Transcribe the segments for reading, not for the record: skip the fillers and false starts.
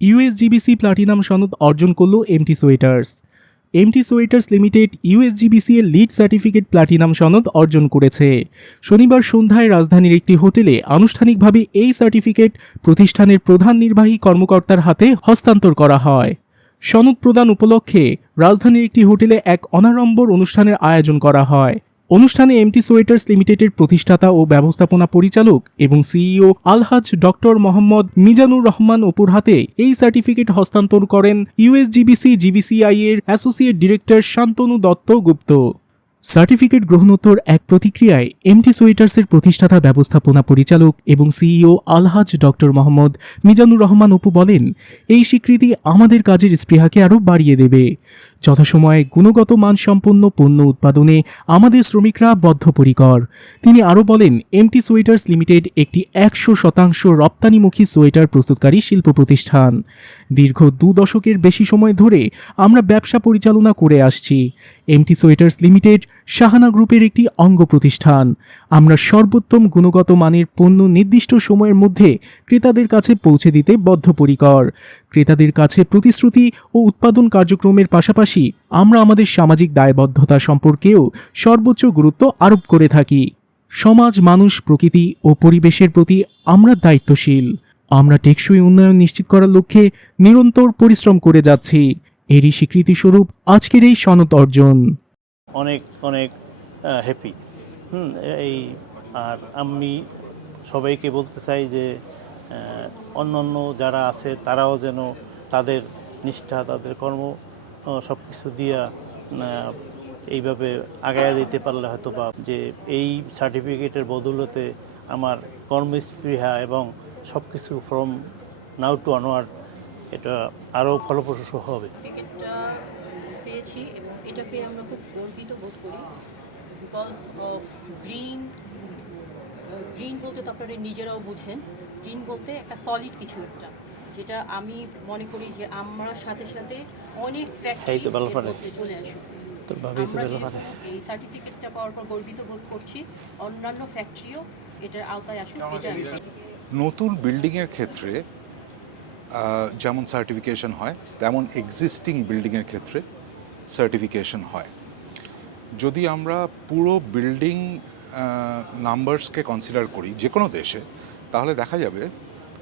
USGBC platinum সনদ অর্জন করল MT sweaters. MT sweaters limited USGBC এর লিড সার্টিফিকেট প্লাটিনাম সনদ অর্জন করেছে। শনিবার সন্ধ্যায় রাজধানীর একটি হোটেলে আনুষ্ঠানিকভাবে এই সার্টিফিকেট প্রতিষ্ঠানের প্রধান নির্বাহী কর্মকর্তার হাতে হস্তান্তর করা হয়। সনদ প্রদান উপলক্ষে রাজধানীর একটি হোটেলে এক অনাড়ম্বর অনুষ্ঠানের আয়োজন করা হয়। অনুষ্ঠানে এমটি সোয়েটার্স লিমিটেডের প্রতিষ্ঠাতা ও ব্যবস্থাপনা পরিচালক এবং সিইও আলহাজ ডক্টর মোহাম্মদ মিজানুর রহমান অপুর হাতে এই সার্টিফিকেট হস্তান্তর করেন ইউএসজিবিসি জিবিসিআই এর অ্যাসোসিয়েট ডিরেক্টর শান্তনু দত্ত গুপ্ত। সার্টিফিকেট গ্রহণোত্তর এক প্রতিক্রিয়ায় এমটি সোয়েটার্সের প্রতিষ্ঠাতা ব্যবস্থাপনা পরিচালক এবং সিইও আলহাজ ডক্টর মোহাম্মদ মিজানুর রহমান অপু বলেন, এই স্বীকৃতি আমাদের কাজের স্পৃহাকে আরও বাড়িয়ে দেবে। যথাসময়ে গুণগত মানসম্পন্ন পণ্য উৎপাদনে আমাদের শ্রমিকরা বদ্ধপরিকর। তিনি আরও বলেন, এমটি সোয়েটার্স লিমিটেড একটি 100% রপ্তানিমুখী সোয়েটার প্রস্তুতকারী শিল্প প্রতিষ্ঠান। দীর্ঘ 2 দশকের বেশি সময় ধরে আমরা ব্যবসা পরিচালনা করে আসছি। এমটি সোয়েটার্স লিমিটেড শাহানা গ্রুপের একটি অঙ্গ প্রতিষ্ঠান। আমরা সর্বোত্তম গুণগত মানের পণ্য নির্দিষ্ট সময়ের মধ্যে ক্রেতাদের কাছে পৌঁছে দিতে বদ্ধপরিকর। ক্রেতাদের কাছে প্রতিশ্রুতি ও উৎপাদন কার্যক্রমের পাশাপাশি আমরা আমাদের সামাজিক দায়বদ্ধতা সম্পর্কেও সর্বোচ্চ গুরুত্ব আরোপ করে থাকি। সমাজ, মানুষ, প্রকৃতি ও পরিবেশের প্রতি আমরা দায়িত্বশীল। আমরা টেকসই উন্নয়ন নিশ্চিত করার লক্ষ্যে নিরন্তর পরিশ্রম করে যাচ্ছি। এরই স্বীকৃতিস্বরূপ আজকের এই সনদ অর্জন। অনেক অনেক হ্যাপি। আর আমি সবাইকে বলতে চাই যে অন্য যারা আছে তারাও যেন তাদের নিষ্ঠা, তাদের কর্ম সব কিছু দিয়া এইভাবে আগায় দিতে পারলে হয়তো বা যে এই সার্টিফিকেটের বদৌলতে আমার কর্মস্পৃহা এবং সব কিছু ফ্রম নাও টু অনওয়ার্ড এটা আরও ফলপ্রসূ হবে। পেয়েছি এবং এটা পেয়ে আমরা খুব গর্বিত বোধ করি। বিকজ অফ গ্রিন বলতে তো আপনারা নিজেরাও বুঝেন, গ্রিন বলতে একটা সলিড কিছু একটা, যেটা আমি মনে করি যে আমরা সাথে সাথে অনেক ফ্যাক্টরি চলে আসুক। এই সার্টিফিকেটটা পাওয়ার পর গর্বিত বোধ করছি। অন্যান্য ফ্যাক্টরিও এটার আওতায় আসুক। এটা নতুন বিল্ডিংয়ের ক্ষেত্রে যেমন সার্টিফিকেশন হয়, তেমন এক্সিস্টিং বিল্ডিংয়ের ক্ষেত্রে সার্টিফিকেশন হয়। যদি আমরা পুরো বিল্ডিং নাম্বারসকে কনসিডার করি যে কোনো দেশে, তাহলে দেখা যাবে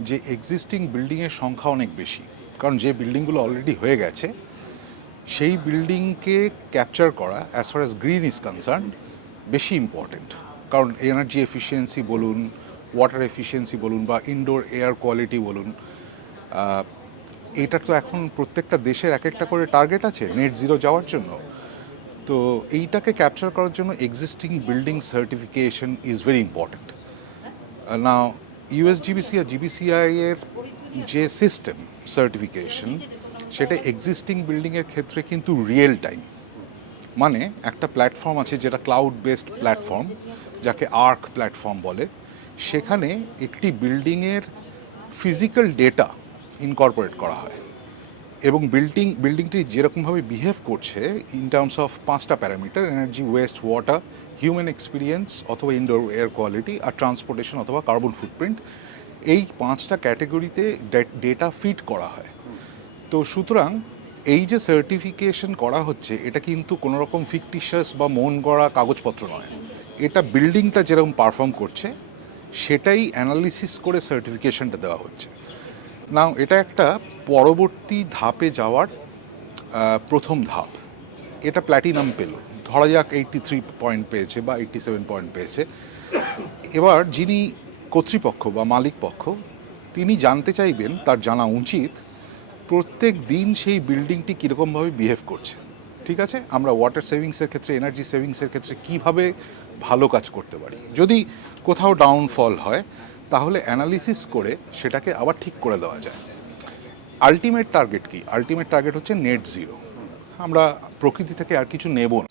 যে এক্সিস্টিং বিল্ডিংয়ের সংখ্যা অনেক বেশি। কারণ যে বিল্ডিংগুলো অলরেডি হয়ে গেছে সেই বিল্ডিংকে ক্যাপচার করা as far as green is concern বেশি ইম্পর্টেন্ট। কারণ এনার্জি এফিসিয়েন্সি বলুন, ওয়াটার এফিসিয়েন্সি বলুন বা ইনডোর এয়ার কোয়ালিটি বলুন, এটার তো এখন প্রত্যেকটা দেশের এক একটা করে টার্গেট আছে নেট জিরো যাওয়ার জন্য। তো এইটাকে ক্যাপচার করার জন্য existing building certification is very important. Now USGBC আর জিবিসিআই এর যে সিস্টেম সার্টিফিকেশন, সেটা এক্সিস্টিং বিল্ডিংয়ের ক্ষেত্রে কিন্তু রিয়েল টাইম। মানে একটা প্ল্যাটফর্ম আছে যেটা ক্লাউড বেসড প্ল্যাটফর্ম, যাকে আর্ক প্ল্যাটফর্ম বলে। সেখানে একটি বিল্ডিংয়ের ফিজিক্যাল ডেটা ইনকর্পোরেট করা হয় এবং বিল্ডিংটি যেরকমভাবে বিহেভ করছে ইন টার্মস অফ 5টা parameter: energy, West, water, human experience অথবা ইনডোর এয়ার কোয়ালিটি, আর ট্রান্সপোর্টেশন অথবা কার্বন ফুটপ্রিন্ট, এই 5টা ক্যাটেগরিতে ডেটা ফিড করা হয়। তো সুতরাং এই যে সার্টিফিকেশন করা হচ্ছে, এটা কিন্তু কোনো রকম ফিকটিশিয়াস বা মন গড়া কাগজপত্র নয়। এটা বিল্ডিংটা যেরকম পারফর্ম করছে সেটাই অ্যানালিসিস করে সার্টিফিকেশনটা দেওয়া হচ্ছে। নাও এটা একটা পরবর্তী ধাপে যাওয়ার প্রথম ধাপ। এটা প্ল্যাটিনাম পেল, ধরা যাক 83 পয়েন্ট পেয়েছে বা 87 পয়েন্ট পেয়েছে। এবার যিনি কর্তৃপক্ষ বা মালিক পক্ষ, তিনি জানতে চাইবেন, তার জানা উচিত প্রত্যেক দিন সেই বিল্ডিংটি কীরকমভাবে বিহেভ করছে। ঠিক আছে, আমরা ওয়াটার সেভিংসের ক্ষেত্রে, এনার্জি সেভিংসের ক্ষেত্রে কীভাবে ভালো কাজ করতে পারি। যদি কোথাও ডাউনফল হয় তাহলে অ্যানালিসিস করে সেটাকে আবার ঠিক করে দেওয়া যায়। আলটিমেট টার্গেট কি? আলটিমেট টার্গেট হচ্ছে নেট জিরো। আমরা প্রকৃতি থেকে আর কিছু নেব না।